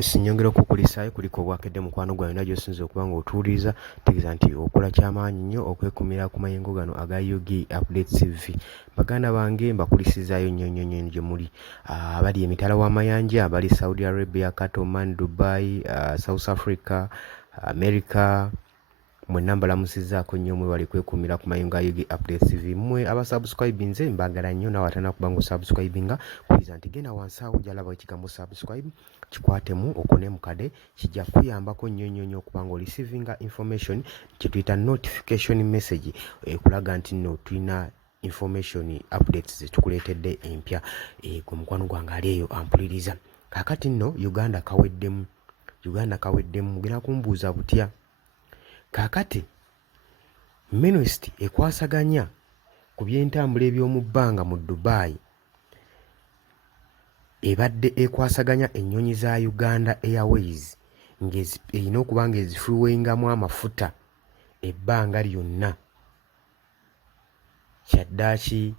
Sinyongera okukulisayo kuliko obwakedde mukwano gwange na gy'osinza okuba ng'otuwuliriza tegeeza nti okola kyamaanyi nnyo okwekumira ku mayengo gano aga UG Update TV. Baganda bange mbakulisizaayo nnyo gye muli abali emitala w'amayanja, abali Saudi Arabia, Qatar, Oman, Dubai, South Africa, America. Mwenna mbalamusizzaako nnyo mwebale kwekumira ku mayengo ga UG Update TV. Mmwe abasubscribinze mbagala nnyo nawe ate nakuba ng'osubscribinga kuliza nti genda wansi awo gy'alaba ekigambo subscribe kikwatemu okone mukade kijja kuyambako nnyo okuba ng'oreceiving information kye tuyita notification message ekulaga nti nno tulina information updates ze tukuleetedde empya gwe mukwano gwange ali eyo ampuliriza. Kaakati nno Uganda kaweddemu mugenda kumbuuza butya. Kaakati Ministry ekwasaganya ku by'entambula eby'omu bbanga mu Dubai ebadde ekwasaganya ennyonyi za Uganda Airways erina okuba ng'ezifuwengamu amafuta ebbanga lyonna. Kyaddaaki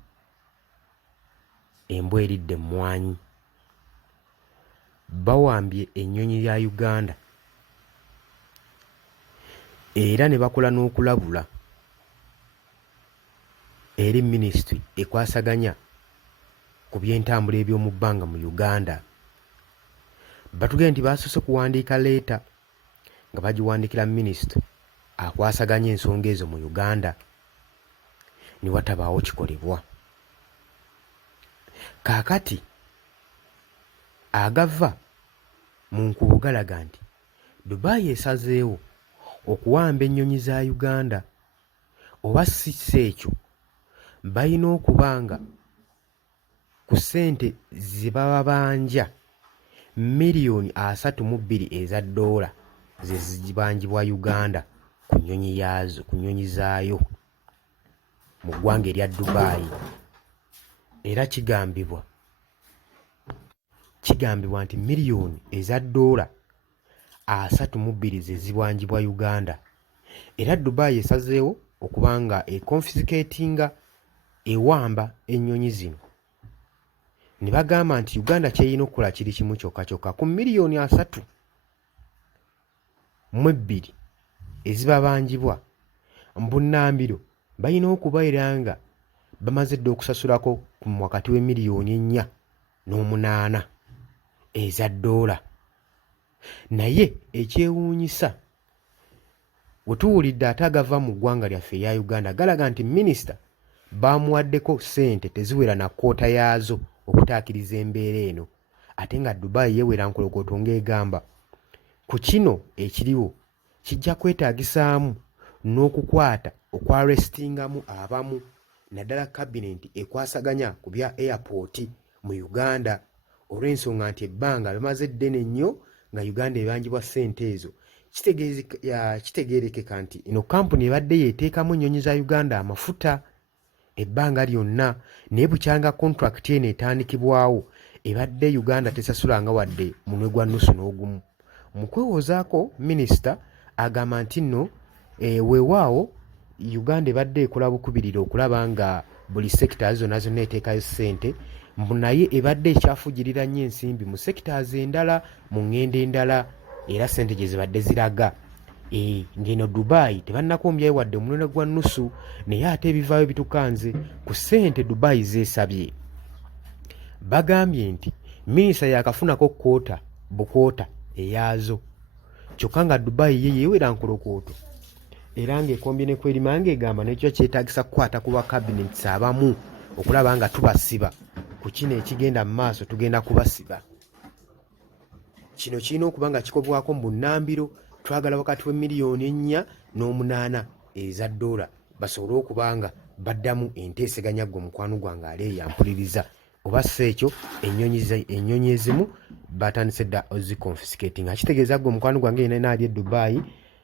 embwa eridde emmwanyi. Bawambye ennyonyi ya Uganda era ne bakola n'okulabula eri Ministry ekwasaganya ku by'entambula eby'omu bbanga mu Uganda. Batugenda nti baasose kuwandiika leeta nga bagiwandikira Ministry akwasaganya ensonga ezo mu Uganda ne watabaawo kikolebwa. Kaakati agava mu nkubu galaga nti Dubai esazeewo okuwamba ennyonyi za Uganda, oba si ekyo balina okubanga ku ssente ze baba banja miliyoni 32 eza $, ze zibanjibwa Uganda ku nnyonyi zaayo mu ggwanga erya Dubai. Era kigambibwa nti miliyoni eza $32 ze zibanjibwa Uganda. Era Dubai esazeewo okubanga econfiscatinga ewamba ennyonyi zino. Ne bagamba nti Uganda kyeyina okukola kiri kimu kyokka ku miliyoni 32 ezibabanjibwa mbunnambiro balina okubeera nga bamaze dda okusasulako wakati w'emiliyoni 4 n'8 eza $. Naye ekyewuunyisa we tuwulidde ate agava mu ggwanga lyaffe eya Uganda galaga nti Minisita baamuwaddeko ssente teziwera na kkoota yaazo okutaakiriza embeera eno, ate nga Dubai yeewera nkolokooto ng'egamba ku kino ekiriwo kijja kwetaagisaamu n'okukwata okwarestingamu abamu naddala kabinenti ekwasaganya ku bya airport mu Uganda olw'ensonga nti ebbanga bimaze ddene nnyo nga Uganda ebanjibwa ssente ezo. Kitegeerekeka nti ino kampuni ebadde yeeteekamu ennyonyi za Uganda amafuta ebbanga lyonna, naye bukyanga contract eno etandikibwawo ebadde Uganda tesasulanga wadde munwe gwa nnusu n'ogumu. Mu kwewozaako Minisita agamba nti nno weewaawo Uganda ebadde ekola bukubirire okulaba nga buli sekita zonna eteekayo ssente, naye ebadde ekyafugirira nnyo ensimbi mu sekitazi endala mu ngendo endala era ssente gye zibadde ziraga. Ng'eno Dubai tebannakombyayo wadde omunwe gwa nnusu, naye ate ebivaayo bitukanze ku ssente Dubai zeesabye. Bagambye nti Minisita yaakafunako bukoota eyaazo, kyokka nga Dubai ye yeewera nkolokooto era ng'ekombye ne kwerima ng'egamba n'ekyo kyetaagisa kukwata ku bakabineti abamu okulaba nga tubasiba ku kino ekigenda mu maaso, tugenda kubasiba. Kino kirina okuba nga kikobwako mu bunnambiro, twagala wakati w'emiliyoni 4 n'8 eza $, basobole okuba nga baddamu enteeseganya gwe mukwano gwange ali yampuliriza. Oba si ekyo ennyonyi ezimu batandise dda oziconfiscating. Akitegeeza gwe mukwano gwange yenna ali e Dubai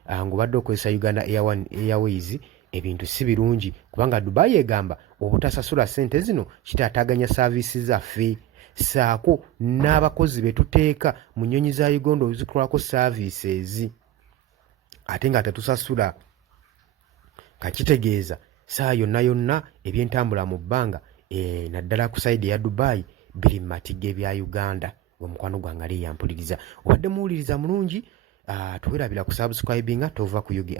ng'obadde okozesa Uganda Airways ebintu si birungi, kubanga Dubai egamba obutasasula ssente zino kitaataganya saaviisi zaffe saako n'abakozi be tuteeka mu nnyonyi za Uganda ozikolako saaviisi ezi ate nga tetusasula. Kakitegeeza saa yonna ebyentambula mu bbanga naddala ku sayidi ya Dubai biri mu matigge bya Uganda. gwe mukwano gwange ali yampuliriza obadde muwuliriza mulungi tuwerabira ku subscribinga tova ku Yugi